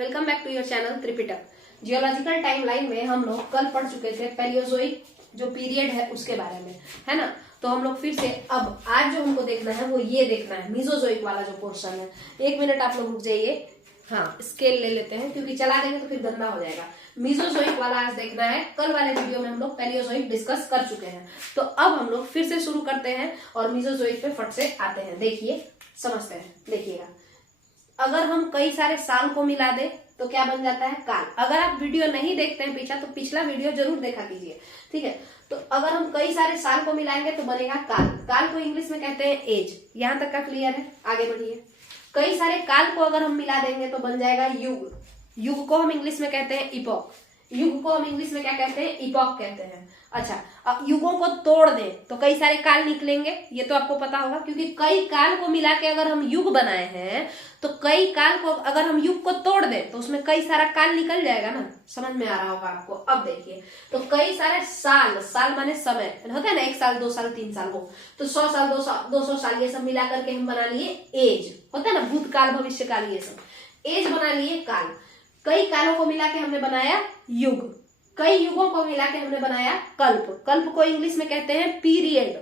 Welcome back to your channel Tripitaka. Geological timeline में हम लोग कल पढ़ चुके थे पैलियोजोइक जो पीरियड है उसके बारे में, है ना। तो हम लोग फिर से अब आज जो हमको देखना है वो ये देखना है मीजोजोइक वाला जो पोर्शन है। 1 मिनट आप लोग रुक जाइए। हाँ, स्केल ले लेते हैं क्योंकि चला देंगे तो फिर गंदा हो जाएगा। मीजोजोइक वाला आज देखना है। कल वाले वीडियो में हम लोग पैलियोजोइक डिस्कस कर चुके हैं, तो अब हम लोग फिर से शुरू करते हैं और मीजोजोइक पे फट से आते हैं। देखिए, समझते हैं, देखिएगा। अगर हम कई सारे साल को मिला दे तो क्या बन जाता है? काल। अगर आप वीडियो नहीं देखते हैं पीछा तो पिछला वीडियो जरूर देखा कीजिए, ठीक है। तो अगर हम कई सारे साल को मिलाएंगे तो बनेगा काल। काल को इंग्लिश में कहते हैं एज। यहां तक का क्लियर है? आगे बढ़िए। कई सारे काल को अगर हम मिला देंगे तो बन जाएगा युग। युग को हम इंग्लिश में कहते हैं इपॉक। युग को हम इंग्लिश में क्या कहते हैं? इपॉक कहते हैं। अच्छा, अब युगों को तोड़ दें तो कई सारे काल निकलेंगे, ये तो आपको पता होगा, क्योंकि कई काल को मिला के अगर हम युग बनाए हैं तो कई काल को अगर हम युग को तोड़ दें तो उसमें कई सारा काल निकल जाएगा ना। समझ में आ रहा होगा आपको? अब देखिए, तो कई सारे साल, साल माने समय होता है ना, 1 साल 2 साल 3 साल हो, तो 100 साल 200 साल ये सब मिला करके हम बना लिए एज। होता है ना, भूतकाल भविष्यकाल, ये सब एज बना लिए काल। कई कालों को मिला के हमने बनाया युग। कई युगों को मिला के हमने बनाया कल्प। कल्प को इंग्लिश में कहते हैं पीरियड।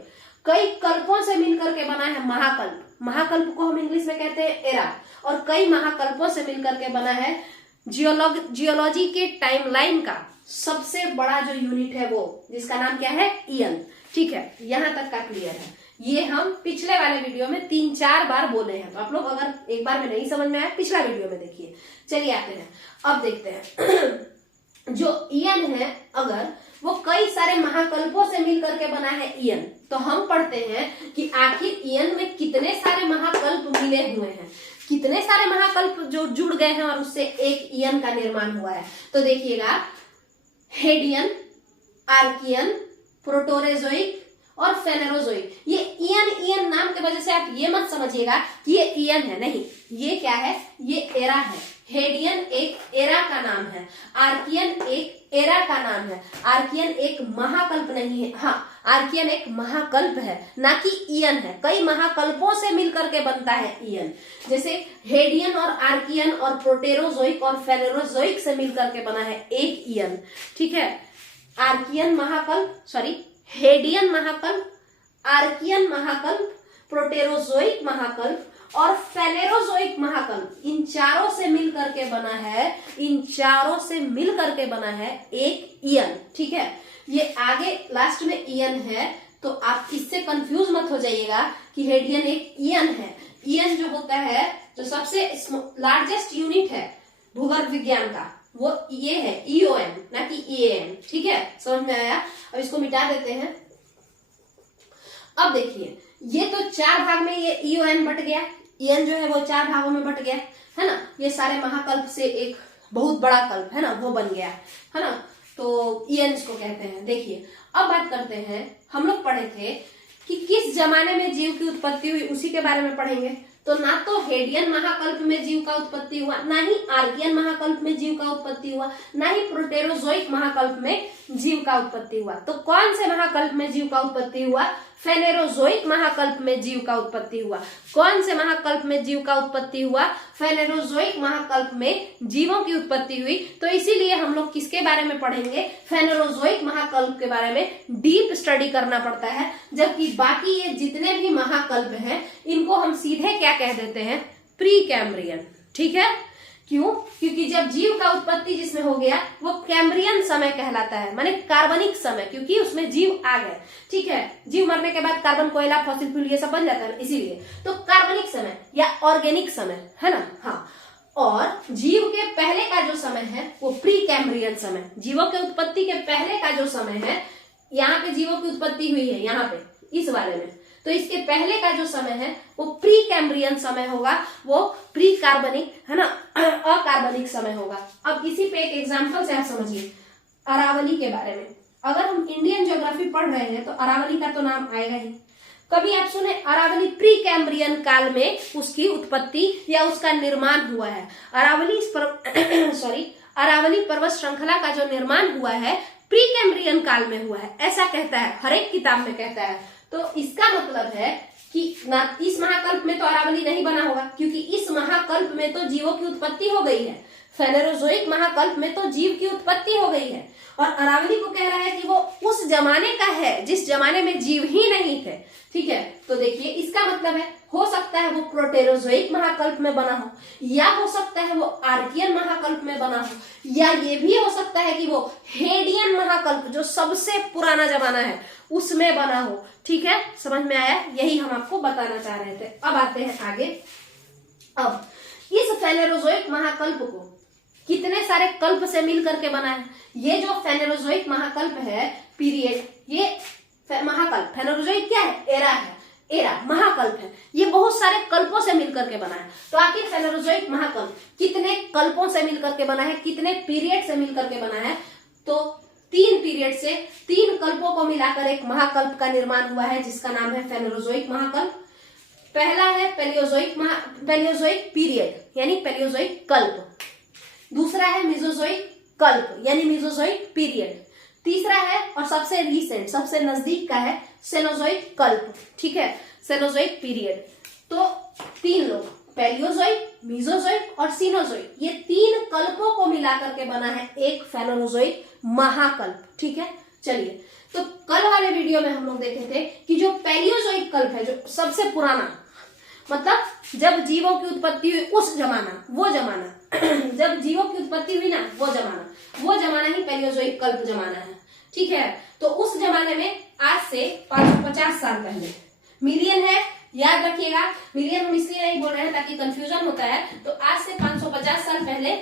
कई कल्पों से मिलकर के बना है महाकल्प। महाकल्प को हम इंग्लिश में कहते हैं एरा। और कई महाकल्पों से मिलकर के बना है जियोलॉजी के टाइमलाइन का सबसे बड़ा जो यूनिट है वो, जिसका नाम क्या है? ईयन। ठीक है, यहां तक का क्लियर है। ये हम पिछले वाले वीडियो में 3-4 बार बोले हैं, तो आप लोग अगर एक बार में नहीं समझ में आया पिछला वीडियो में देखिए। चलिए आते हैं, अब देखते हैं। जो ईयन है, अगर वो कई सारे महाकल्पों से मिलकर के बना है ईयन, तो हम पढ़ते हैं कि आखिर ईयन में कितने सारे महाकल्प मिले हुए हैं, कितने सारे महाकल्प जो जुड़ गए हैं और उससे एक ईयन का निर्माण हुआ है। तो देखिएगा, हेडियन, आर्कियन, प्रोटोरेजोइक और फेनेरोजोइक। ये ईयन नाम के वजह से आप ये मत समझिएगा कि ये ईयन है, नहीं, ये क्या है? ये एरा है। हेडियन एक एरा का नाम है, आर्कियन एक एरा का नाम है। आर्कियन एक महाकल्प नहीं है, हाँ, आर्कियन एक महाकल्प है, ना कि ईयन है। कई महाकल्पों से मिलकर के बनता है ईयन। जैसे हेडियन और आर्कियन और प्रोटेरोजोइक और फेनेरोजोइक से मिलकर के बना है एक ईयन, ठीक है। आर्कियन महाकल्प, सॉरी, हेडियन महाकल्प, आर्कियन महाकल्प, प्रोटेरोजोइक महाकल्प और फेनेरोजोइक महाकल्प, इन चारों से मिलकर के बना है, इन चारों से मिलकर के बना है एक ईयन, ठीक है। ये आगे लास्ट में ईयन है, तो आप इससे कंफ्यूज मत हो जाइएगा कि हेडियन एक ईयन है। ईयन जो होता है, जो सबसे लार्जेस्ट यूनिट है भूगर्भ विज्ञान का, वो ये है, ईओएन, ना कि ईएन, ठीक है। समझ में आया? अब इसको मिटा देते हैं। अब देखिए, ये तो 4 भाग में ये ईओएन बट गया। ईएन जो है वो 4 भागों में बट गया, है ना। ये सारे महाकल्प से एक बहुत बड़ा कल्प है ना, वो बन गया, है ना। तो ईएन इसको कहते हैं। देखिए, अब बात करते हैं, हम लोग पढ़े थे कि किस जमाने में जीव की उत्पत्ति हुई, उसी के बारे में पढ़ेंगे। तो ना तो हेडियन महाकल्प में जीव का उत्पत्ति हुआ, ना ही आर्कियन महाकल्प में जीव का उत्पत्ति हुआ, ना ही प्रोटेरोजोइक महाकल्प में जीव का उत्पत्ति हुआ। तो कौन से महाकल्प में जीव का उत्पत्ति हुआ? फेनेरोजोइक महाकल्प में जीव का उत्पत्ति हुआ। कौन से महाकल्प में जीव का उत्पत्ति हुआ? फेनेरोजोइक महाकल्प में जीवों की उत्पत्ति हुई। तो इसीलिए हम लोग किसके बारे में पढ़ेंगे? फेनेरोजोइक महाकल्प के बारे में डीप स्टडी करना पड़ता है। जबकि बाकी ये जितने भी महाकल्प हैं, इनको हम सीधे क्या कह देते हैं? प्री कैम्ब्रियन, ठीक है। क्यों? क्योंकि जब जीव का उत्पत्ति जिसमें हो गया वो कैम्ब्रियन समय कहलाता है, माने कार्बनिक समय, क्योंकि उसमें जीव आ गए, ठीक है। जीव मरने के बाद कार्बन, कोयला, फॉसिल फ्यूल ये सब बन जाता है, इसीलिए तो कार्बनिक समय या ऑर्गेनिक समय, है ना। हाँ, और जीव के पहले का जो समय है वो प्री कैम्ब्रियन समय। जीवों के उत्पत्ति के पहले का जो समय है, यहाँ पे जीवों की उत्पत्ति हुई है, यहाँ पे इस वाले में, तो इसके पहले का जो समय है वो प्री कैम्ब्रियन समय होगा, वो प्री कार्बनिक, है ना, अकार्बनिक समय होगा। अब इसी पे एक एग्जांपल से आप समझिए अरावली के बारे में। अगर हम इंडियन ज्योग्राफी पढ़ रहे हैं तो अरावली का तो नाम आएगा ही। कभी आप सुने अरावली प्री कैम्ब्रियन काल में उसकी उत्पत्ति या उसका निर्माण हुआ है? अरावली पर्वत श्रृंखला का जो निर्माण हुआ है प्री कैम्ब्रियन काल में हुआ है, ऐसा कहता है, हर एक किताब में कहता है। तो इसका मतलब है कि ना इस महाकल्प में तो अरावली नहीं बना होगा, क्योंकि इस महाकल्प में तो जीवों की उत्पत्ति हो गई है। फेनेरोजोइक महाकल्प में तो जीव की उत्पत्ति हो गई है, और अरावली को कह रहा है कि वो उस जमाने का है जिस जमाने में जीव ही नहीं थे। ठीक है, तो देखिए इसका मतलब है, हो सकता है वो प्रोटेरोजोइक महाकल्प में बना हो, या हो सकता है वो आर्कियन महाकल्प में बना हो, या ये भी हो सकता है कि वो हेडियन महाकल्प जो सबसे पुराना जमाना है उसमें बना हो। ठीक है, समझ में आया? यही हम आपको बताना चाह रहे थे। अब आते हैं आगे। अब इस फेनेरोजोइक महाकल्प को कितने सारे कल्प से मिल करके बना है? ये जो फेनेरोजोइक महाकल्प है पीरियड, ये महाकल्प, फेनेरोजोइक क्या है? एरा है, एरा महाकल्प है, ये बहुत सारे कल्पों से मिलकर के बना है। तो आखिर फेनेरोजोइक महाकल्प कितने कल्पों से मिलकर के बना है, कितने पीरियड से मिलकर के बना है? तो 3 पीरियड से, 3 कल्पों को मिलाकर एक महाकल्प का निर्माण हुआ है जिसका नाम है फेनेरोजोइक महाकल्प। पहला है पेलियोजोइक पीरियड यानी पेलियोजोइक कल्प, दूसरा है मेसोजोइक कल्प यानी मेसोजोइक पीरियड, तीसरा है और सबसे रीसेंट, सबसे नजदीक का है सेनोजोइक कल्प। ठीक है, सेनोजोइक पीरियड। तो 3 लोग, पेलियोजोइक, मेसोजोइक और सीनोजोइक, ये 3 कल्पों को मिलाकर के बना है एक फेनेरोजोइक महाकल्प। ठीक है, चलिए, तो कल वाले वीडियो में हम लोग देखे थे कि जो पेलियोजोइक कल्प है, जो सबसे पुराना, मतलब जब जीवों की उत्पत्ति हुई उस जमाना, वो जमाना जब जीवों की उत्पत्ति हुई ना, वो जमाना ही पेलियोजोइक कल्प जमाना है। ठीक है, तो उस जमाने में आज से 550 साल पहले, मिलियन है, याद रखिएगा, मिलियन हम इसलिए नहीं बोल रहे हैं ताकि कंफ्यूजन होता है। तो आज से 550 साल पहले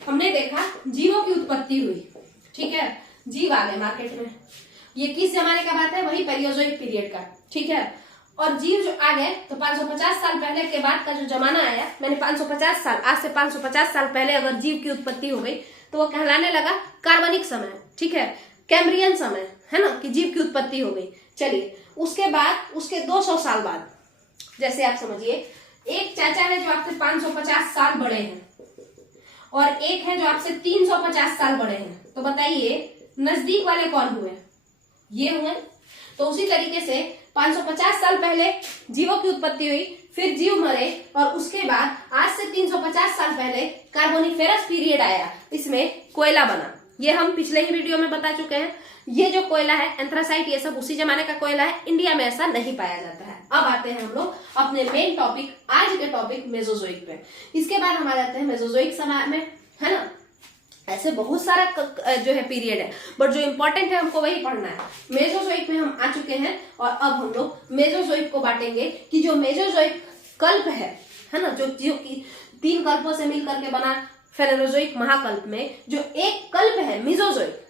हमने देखा जीवों की उत्पत्ति हुई। ठीक है, जीव आ गए मार्केट में। ये किस जमाने का बात है? वही पेलियोजोइक पीरियड का। ठीक है, और जीव जो आ गए तो 550 साल पहले के बाद का जो जमाना आया, मैंने 550 साल, आज से 550 साल पहले अगर जीव की उत्पत्ति हो गई तो वो कहलाने लगा कार्बनिक समय। ठीक है, कैम्ब्रियन समय, है ना, कि जीव की उत्पत्ति हो गई। चलिए, उसके बाद, उसके 200 साल बाद, जैसे आप समझिए, एक चाचा है जो आपसे 550 साल बड़े हैं और एक है जो आपसे 350 साल बड़े हैं। तो बताइए नजदीक वाले कौन हुए? ये हुए। तो उसी तरीके से 550 साल पहले जीवों की उत्पत्ति हुई, फिर जीव मरे, और उसके बाद आज से 350 साल पहले कार्बोनिफेरस पीरियड आया, इसमें कोयला बना। ये हम पिछले ही वीडियो में बता चुके हैं। ये जो कोयला है, एंथ्रासाइट, ये सब उसी जमाने का कोयला है। इंडिया में ऐसा नहीं पाया जाता है। अब आते हैं हम लोग अपने मेन टॉपिक, आज के टॉपिक मेसोजोइक पे। इसके बाद हम आ जाते हैं मेसोजोइक समय में, है ना। ऐसे बहुत सारा जो है पीरियड है, बट जो इंपॉर्टेंट है हमको वही पढ़ना है। मेसोजोइक में हम आ चुके हैं और अब हम लोग मेसोजोइक को बांटेंगे कि जो मेसोजोइक कल्प है ना, जो 3 कल्पों से मिलकर के बना फेनेरोजोइक महाकल्प में जो एक कल्प है मेसोजोइक,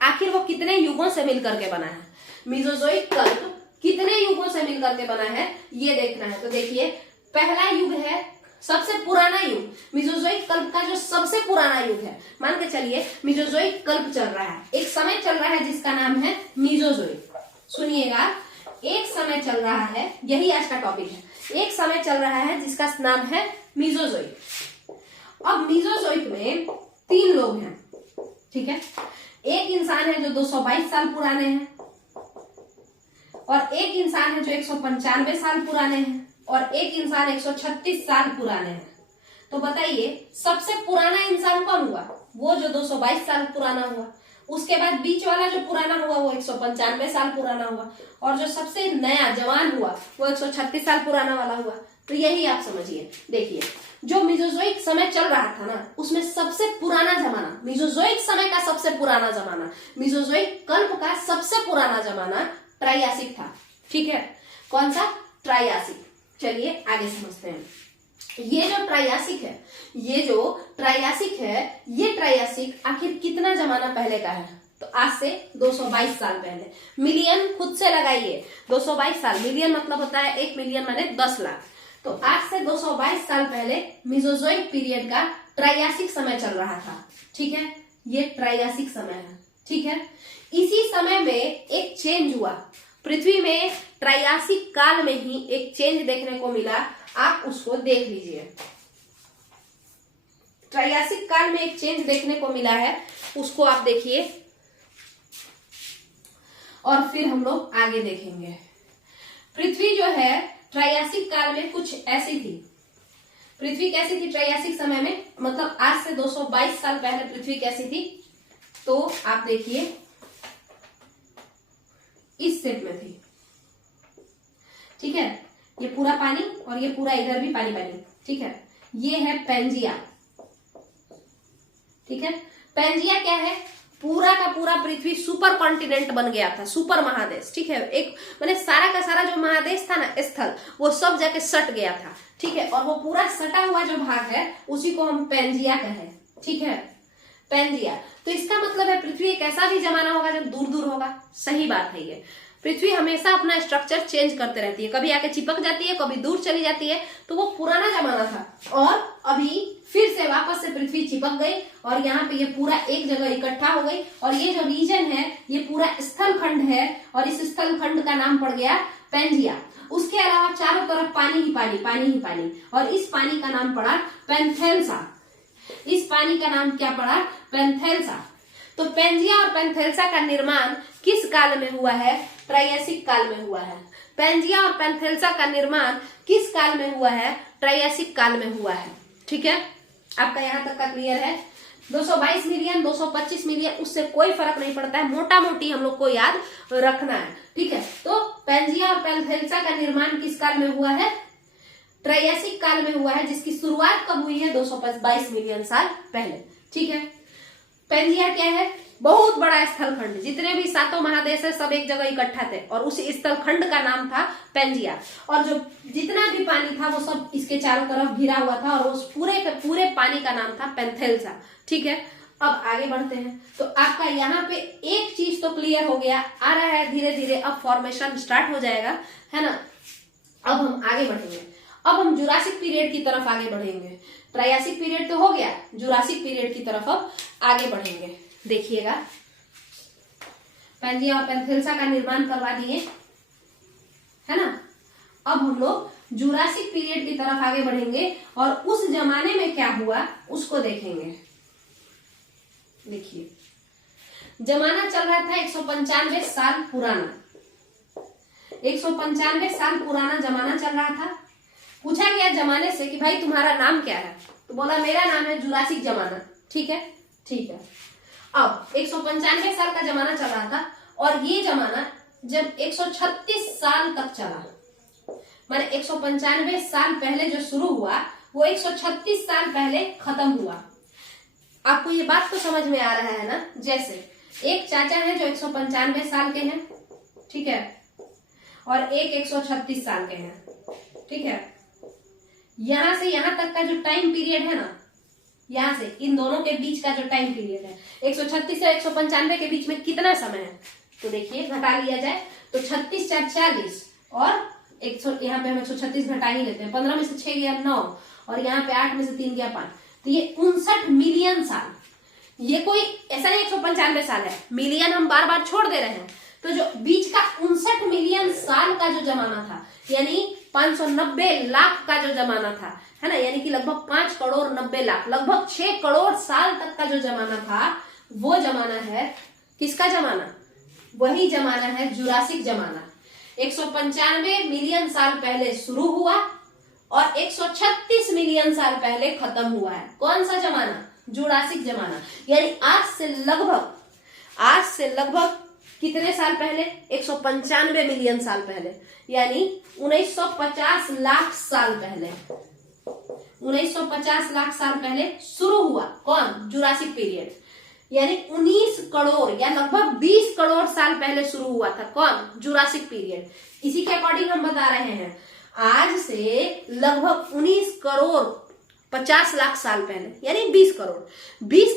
आखिर वो कितने युगों से मिलकर के बना है? मेसोजोइक कल्प कितने युगों से मिलकर के बना है, ये देखना है। तो देखिए, पहला युग है सबसे पुराना युग, मेसोजोइक कल्प का जो सबसे पुराना युग है, मान के चलिए मेसोजोइक कल्प चल रहा है, एक समय चल रहा है जिसका नाम है मेसोजोइक। सुनिएगा, एक समय चल रहा है, यही आज का टॉपिक है, एक समय चल रहा है जिसका नाम है मेसोजोइक। अब मेसोजोइक में 3 लोग हैं। ठीक है, एक इंसान है जो 222 साल पुराने हैं, और एक इंसान है जो 195 साल पुराने हैं, और एक इंसान 136 साल पुराने हैं। तो बताइए सबसे पुराना इंसान कौन हुआ? वो जो 222 साल पुराना हुआ। उसके बाद बीच वाला जो पुराना हुआ वो 195 साल पुराना हुआ, और जो सबसे नया जवान हुआ वो 136 साल पुराना वाला हुआ। तो यही आप समझिए। देखिए, जो मेसोजोइक समय चल रहा था ना, उसमें सबसे पुराना जमाना, मेसोजोइक समय का सबसे पुराना जमाना, मेसोजोइक कल्प का सबसे पुराना जमाना ट्राइआसिक था। ठीक है, कौन सा? ट्राइआसिक। चलिए आगे समझते हैं। ये जो ट्राइआसिक है, ये ट्राइआसिक आखिर कितना जमाना पहले का है? तो आज से 222 साल पहले। मिलियन खुद से लगाइए, 222 साल, मिलियन मतलब होता है 1 मिलियन माने 10 लाख। तो आज से 222 साल पहले मेसोजोइक पीरियड का ट्राइआसिक समय चल रहा था। ठीक है, ये ट्राइआसिक समय है। ठीक है, इसी समय में एक चेंज हुआ पृथ्वी में, ट्राइआसिक काल में ही एक चेंज देखने को मिला। आप उसको देख लीजिए, ट्राइआसिक काल में एक चेंज देखने को मिला है, उसको आप देखिए और फिर हम लोग आगे देखेंगे। पृथ्वी जो है ट्राइआसिक काल में कुछ ऐसी थी। पृथ्वी कैसी थी ट्रायसिक समय में, मतलब आज से 222 साल पहले पृथ्वी कैसी थी, तो आप देखिए इस शेप में थी, ठीक है। ये पूरा पानी और ये पूरा इधर भी पानी पानी, ठीक है। ये है पेंजिया, ठीक है। पेंजिया क्या है, पूरा का पूरा पृथ्वी सुपर कॉन्टिनेंट बन गया था, सुपर महादेश, ठीक है। एक मैंने सारा का सारा जो महादेश था ना स्थल, वो सब जाके सट गया था, ठीक है। और वो पूरा सटा हुआ जो भाग है उसी को हम पेंजिया कहे, ठीक है, पेंजिया। तो इसका मतलब है पृथ्वी एक ऐसा भी जमाना होगा जब दूर दूर होगा, सही बात है ये। पृथ्वी हमेशा अपना स्ट्रक्चर चेंज करते रहती है, कभी आके चिपक जाती है, कभी दूर चली जाती है, तो वो पुराना जमाना था और अभी फिर से वापस से पृथ्वी चिपक गई और यहाँ पे ये पूरा एक जगह इकट्ठा हो गई। और ये जो रीजन है ये पूरा स्थल खंड है और इस स्थल खंड का नाम पड़ गया पेंजिया। उसके अलावा चारों तरफ पानी ही पानी, पानी ही पानी, और इस पानी का नाम पड़ा पेंथेल्सा। इस पानी का नाम क्या पड़ा, पेंथेल्सा। तो पेंजिया और पेंथेल्सा का निर्माण किस काल में हुआ है, ट्रायसिक काल में हुआ है। पेंजिया और पेंथेल्सा का निर्माण किस काल में हुआ है, ट्रायसिक काल में हुआ है, ठीक है। आपका यहाँ तक का क्लियर है। 222 मिलियन 225 मिलियन उससे कोई फर्क नहीं पड़ता है, मोटा मोटी हम लोग को याद रखना है, ठीक है। तो पेंजिया और पेंथेल्सा का निर्माण किस काल में हुआ है, ट्रायसिक काल में हुआ है, जिसकी शुरुआत कब हुई है, 222 मिलियन साल पहले, ठीक है। पेंजिया क्या है, बहुत बड़ा स्थल खंड, जितने भी 7 महादेश है सब एक जगह इकट्ठा थे और उस स्थल खंड का नाम था पेंजिया। और जो जितना भी पानी था वो सब इसके चारों तरफ घिरा हुआ था और उस पूरे के पूरे पानी का नाम था पेंथेल्सा, ठीक है। अब आगे बढ़ते हैं। तो आपका यहाँ पे एक चीज तो क्लियर हो गया, आ रहा है धीरे धीरे, अब फॉर्मेशन स्टार्ट हो जाएगा, है ना। अब हम आगे बढ़ेंगे, अब हम जुरासिक पीरियड की तरफ आगे बढ़ेंगे। ट्रायसिक पीरियड तो हो गया, जुरासिक पीरियड की तरफ अब आगे बढ़ेंगे। देखिएगा, पेंजिया और पेंथेल्सा का निर्माण करवा दिए, है ना। अब हम लोग जुरासिक पीरियड की तरफ आगे बढ़ेंगे और उस जमाने में क्या हुआ उसको देखेंगे। देखिए, जमाना चल रहा था 195 साल पुराना, 195 साल पुराना जमाना चल रहा था। पूछा गया जमाने से कि भाई तुम्हारा नाम क्या है, तो बोला मेरा नाम है जुरासिक जमाना, ठीक है, ठीक है। अब 195 साल का जमाना चल रहा था और ये जमाना जब 136 साल तक चला, माने 195 साल पहले जो शुरू हुआ वो 136 साल पहले खत्म हुआ। आपको ये बात तो समझ में आ रहा है ना, जैसे एक चाचा है जो 195 साल के हैं, ठीक है, और एक 136 साल के हैं, ठीक है। यहां से यहां तक का जो टाइम पीरियड है ना, यहां से इन दोनों के बीच का जो टाइम पीरियड है 136 से 195 के बीच में कितना समय है, तो देखिए घटा लिया जाए तो 36 4 40 और 100, यहाँ पे हम 136 घटा ही लेते हैं, 15 में से 6 गया 9 और यहाँ पे 8 में से 3 गया 5, तो ये 59 मिलियन साल। ये कोई ऐसा नहीं 195 साल है, मिलियन हम बार बार छोड़ दे रहे हैं। तो जो बीच का 59 मिलियन साल का जो जमाना था, यानी 590 लाख का जो जमाना था, है ना, यानी कि लगभग 5 करोड़ 90 लाख, लगभग 6 करोड़ साल तक का जो जमाना था, वो जमाना है किसका जमाना, वही जमाना है जुरासिक जमाना। 195 मिलियन साल पहले शुरू हुआ और 136 मिलियन साल पहले खत्म हुआ है। कौन सा जमाना, जुरासिक जमाना। यानी आज से लगभग कितने साल पहले, 195 मिलियन साल पहले, यानी 1950 लाख साल पहले, 1950 लाख साल पहले शुरू हुआ कौन, जुरासिक पीरियड। यानी 19 करोड़ या लगभग 20 करोड़ साल पहले शुरू हुआ था कौन, जुरासिक पीरियड। इसी के अकॉर्डिंग हम बता रहे हैं आज से लगभग 19 करोड़ 50 लाख साल पहले, यानी 20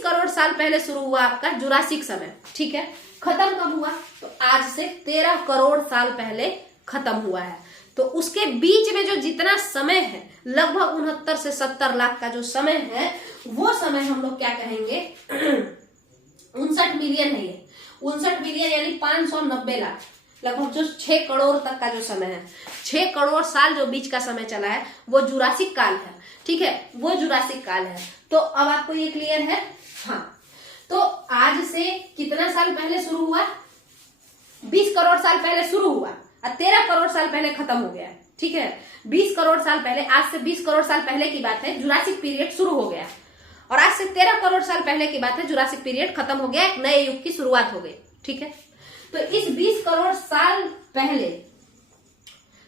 करोड़ साल पहले शुरू हुआ आपका जुरासिक समय, ठीक है। खत्म कब हुआ, तो आज से 13 करोड़ साल पहले खत्म हुआ है। तो उसके बीच में जो जितना समय है, लगभग 69 से 70 लाख का जो समय है, वो समय हम लोग क्या कहेंगे 59 मिलियन है। ये 59 मिलियन यानी 590 लाख, लगभग जो 6 करोड़ तक का जो समय है, 6 करोड़ साल जो बीच का समय चला है वो जुरासिक काल है, ठीक है, वो जुरासिक काल है। तो अब आपको ये क्लियर है, हाँ। तो आज से कितना साल पहले शुरू हुआ, 20 करोड़ साल पहले शुरू हुआ और 13 करोड़ साल पहले खत्म हो गया, ठीक है, 20 करोड़ साल पहले, आज से 20 करोड़ साल पहले की बात है, जुरासिक पीरियड शुरू हो गया। और आज से 13 करोड़ साल पहले की बात है, जुरासिक पीरियड खत्म हो गया, एक नए युग की शुरुआत हो गई। ठीक है, तो इस 20 करोड़ साल पहले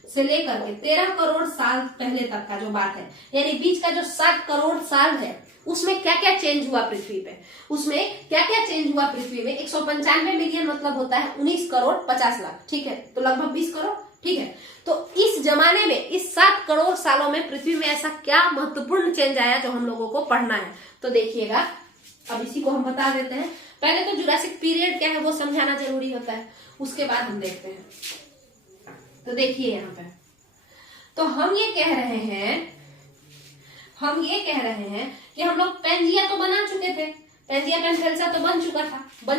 से लेकर के 13 करोड़ साल पहले तक का जो बात है, यानी बीच का जो 7 करोड़ साल है, उसमें क्या क्या चेंज हुआ पृथ्वी पे, उसमें क्या क्या चेंज हुआ पृथ्वी में। 195 मिलियन मतलब होता है 19 करोड़ 50 लाख। ठीक है, तो लगभग 20 करोड़। ठीक है, तो इस जमाने में, इस 7 करोड़ सालों में पृथ्वी में ऐसा क्या महत्वपूर्ण चेंज आया जो हम लोगों को पढ़ना है। तो देखिएगा, अब इसी को हम बता देते हैं। पहले तो जुरासिक पीरियड क्या है वो समझाना जरूरी होता है, उसके बाद हम देखते हैं। तो देखिए यहाँ पे, तो हम ये कह रहे हैं कि हम लोग पेंजिया तो बना चुके थे, पेंजिया पेंथेल्सा तो बन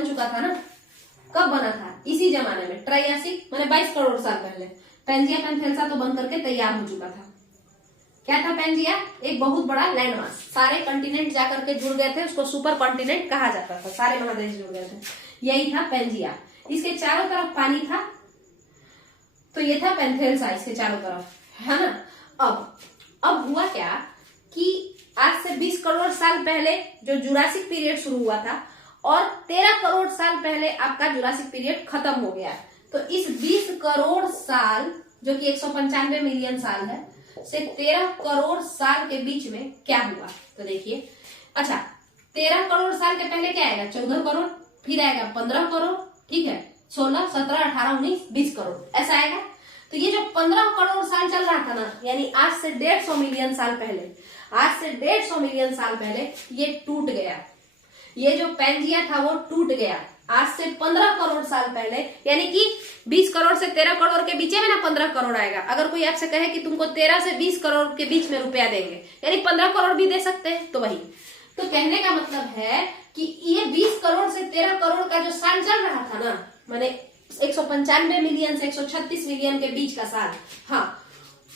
चुका था ना। कब बना था? इसी जमाने में, ट्राइयासिक माने 22 करोड़ साल पहले पेंजिया पेंथेल्सा तो बन करके तैयार हो चुका था। क्या था पेंजिया? एक बहुत बड़ा लैंडमास, सारे कॉन्टिनेंट जाकर के जुड़ गए थे, उसको सुपर कॉन्टिनेंट कहा जाता था, सारे महादेश जुड़ गए थे, यही था पेंजिया। इसके चारों तरफ पानी था, तो ये था पेंथेल्सा इसके चारों तरफ, है ना। अब हुआ क्या कि आज से 20 करोड़ साल पहले जो जुरासिक पीरियड शुरू हुआ था और 13 करोड़ साल पहले आपका जुरासिक पीरियड खत्म हो गया। तो इस 20 करोड़ साल जो कि 195 मिलियन साल है से 13 करोड़ साल के बीच में क्या हुआ। तो देखिए, अच्छा 13 करोड़ साल के पहले क्या आएगा? 14 करोड़, फिर आएगा 15 करोड़, ठीक है, 16, 17, 18, 19, 20 करोड़, ऐसा आएगा। तो ये जो 15 करोड़ साल चल रहा था ना, यानी आज से 150 मिलियन साल पहले, ये टूट गया। ये जो पेंजिया था वो टूट गया आज से 15 करोड़ साल पहले, यानी कि 20 करोड़ से 13 करोड़ के बीच में ना 15 करोड़ आएगा। अगर कोई आपसे कहे कि तुमको 13 से 20 करोड़ के बीच में रुपया देंगे, यानी 15 करोड़ भी दे सकते हैं, तो वही। तो कहने का मतलब है कि ये 20 करोड़ से 13 करोड़ का जो साल चल रहा था ना, माने 195 मिलियन से 136 मिलियन के बीच का साल, हाँ,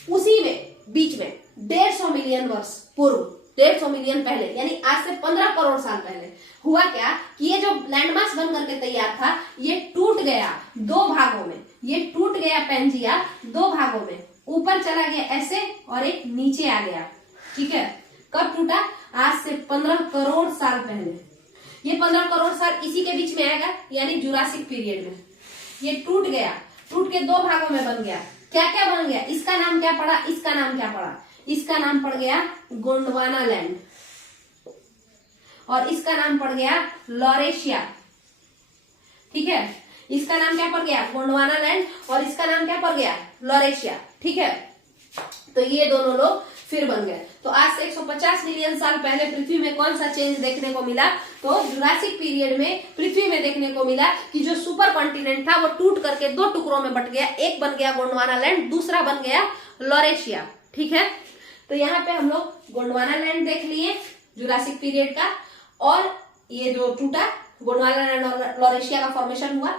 उसी में बीच में 150 मिलियन वर्ष पूर्व, 150 मिलियन पहले, यानी आज से 15 करोड़ साल पहले हुआ क्या कि ये जो लैंडमास बन करके तैयार था, ये टूट गया 2 भागों में। ये टूट गया पेंजिया 2 भागों में, ऊपर चला गया ऐसे और एक नीचे आ गया। ठीक है, कब टूटा? आज से 15 करोड़ साल पहले। ये 15 करोड़ साल इसी के बीच में आएगा, यानी जुरासिक पीरियड में ये टूट गया, टूट के 2 भागों में बन गया। क्या क्या बन गया? इसका नाम क्या पड़ा? इसका नाम पड़ गया गोंडवाना लैंड, और इसका नाम पड़ गया लॉरेशिया। ठीक है, इसका नाम क्या पड़ गया? गोंडवाना लैंड, और इसका नाम क्या पड़ गया? लॉरेशिया। ठीक है, तो ये दोनों लोग फिर बन गए। तो आज से 150 मिलियन साल पहले पृथ्वी में कौन सा चेंज देखने को मिला? तो जुरासिक पीरियड में पृथ्वी में देखने को मिला कि जो सुपर कॉन्टिनेंट था वो टूट करके 2 टुकड़ों में बट गया। एक बन गया गोंडवाना लैंड, दूसरा बन गया लॉरेशिया। ठीक है, तो यहाँ पे हम लोग गोंडवाना लैंड देख लिए जुरासिक पीरियड का, और ये जो टूटा गोंडवाना लैंड और लॉरेशिया का फॉर्मेशन हुआ।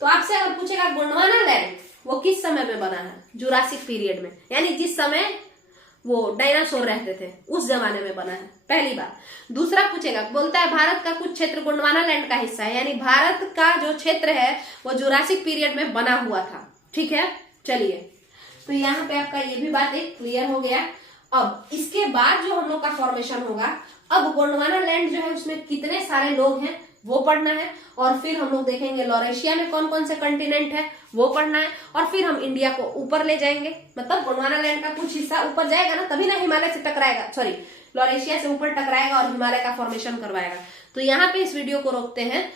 तो आपसे अगर पूछेगा गोंडवाना लैंड वो किस समय में बना है? जुरासिक पीरियड में, यानी जिस समय वो डायनासोर रहते थे उस जमाने में बना है, पहली बात। दूसरा पूछेगा, बोलता है भारत का कुछ क्षेत्र गोंडवाना लैंड का हिस्सा है, यानी भारत का जो क्षेत्र है वो जुरासिक पीरियड में बना हुआ था। ठीक है, चलिए, तो यहाँ पे आपका ये भी बात एक क्लियर हो गया। अब इसके बाद जो हम लोग का फॉर्मेशन होगा, अब गोंडवाना लैंड जो है उसमें कितने सारे लोग हैं वो पढ़ना है, और फिर हम लोग देखेंगे लॉरेशिया में कौन कौन से कंटिनेंट है वो पढ़ना है, और फिर हम इंडिया को ऊपर ले जाएंगे। मतलब गोंडवाना लैंड का कुछ हिस्सा ऊपर जाएगा ना, तभी ना हिमालय से टकराएगा, सॉरी लॉरेशिया से ऊपर टकराएगा और हिमालय का फॉर्मेशन करवाएगा। तो यहाँ पे इस वीडियो को रोकते हैं,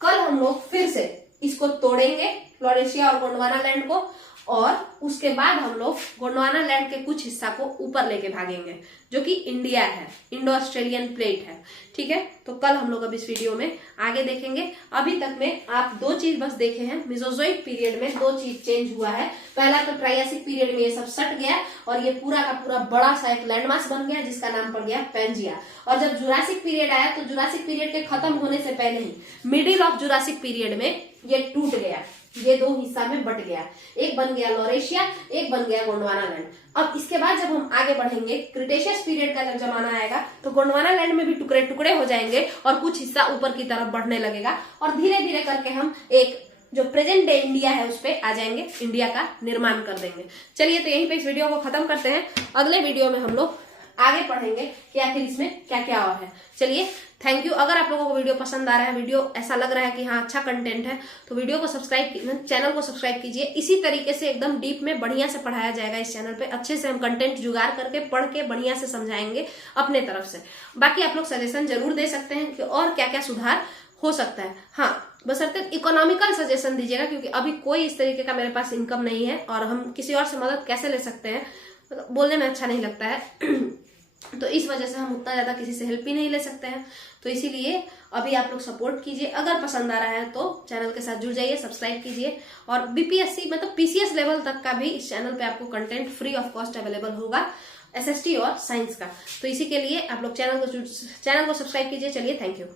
कल हम लोग फिर से इसको तोड़ेंगे, लॉरेशिया और गोंडवाना लैंड को, और उसके बाद हम लोग गोंडवाना लैंड के कुछ हिस्सा को ऊपर लेके भागेंगे, जो कि इंडिया है, इंडो ऑस्ट्रेलियन प्लेट है। ठीक है, तो कल हम लोग अब इस वीडियो में आगे देखेंगे। अभी तक में आप 2 चीज बस देखे हैं। मेसोजोइक पीरियड में 2 चीज चेंज हुआ है। पहला तो ट्राइयासिक पीरियड में ये सब सट गया और ये पूरा का पूरा बड़ा सा एक लैंडमास बन गया जिसका नाम पड़ गया पेंजिया। और जब जुरासिक पीरियड आया तो जुरासिक पीरियड के खत्म होने से पहले ही मिडिल ऑफ जुरासिक पीरियड में ये टूट गया, ये 2 हिस्सा में बट गया, एक बन गया लॉरेशिया, एक बन गया गोंडवाना लैंड। अब इसके बाद जब हम आगे बढ़ेंगे, क्रिटेशियस पीरियड का जब जमाना आएगा तो गोंडवाना लैंड में भी टुकड़े टुकड़े हो जाएंगे और कुछ हिस्सा ऊपर की तरफ बढ़ने लगेगा, और धीरे धीरे करके हम एक जो प्रेजेंट डे इंडिया है उस पर आ जाएंगे, इंडिया का निर्माण कर देंगे। चलिए तो यहीं पे इस वीडियो को खत्म करते हैं। अगले वीडियो में हम लोग आगे पढ़ेंगे कि आखिर इसमें क्या क्या और है। चलिए, थैंक यू। अगर आप लोगों को वीडियो पसंद आ रहा है, वीडियो ऐसा लग रहा है कि हाँ अच्छा कंटेंट है, तो वीडियो को चैनल को सब्सक्राइब कीजिए। इसी तरीके से एकदम डीप में बढ़िया से पढ़ाया जाएगा इस चैनल पे। अच्छे से हम कंटेंट जुगाड़ करके पढ़ के बढ़िया से समझाएंगे अपने तरफ से। बाकी आप लोग सजेशन जरूर दे सकते हैं कि और क्या क्या सुधार हो सकता है। हाँ, बशर्ते इकोनॉमिकल सजेशन दीजिएगा, क्योंकि अभी कोई इस तरीके का मेरे पास इनकम नहीं है और हम किसी और से मदद कैसे ले सकते हैं, बोलने में अच्छा नहीं लगता है। तो इस वजह से हम उतना ज्यादा किसी से हेल्प ही नहीं ले सकते हैं। तो इसीलिए अभी आप लोग सपोर्ट कीजिए। अगर पसंद आ रहा है तो चैनल के साथ जुड़ जाइए, सब्सक्राइब कीजिए। और बीपीएससी मतलब पीसीएस लेवल तक का भी इस चैनल पे आपको content free of cost available होगा, एसएसटी और साइंस का। तो इसी के लिए आप लोग चैनल को सब्सक्राइब कीजिए। चलिए, थैंक यू।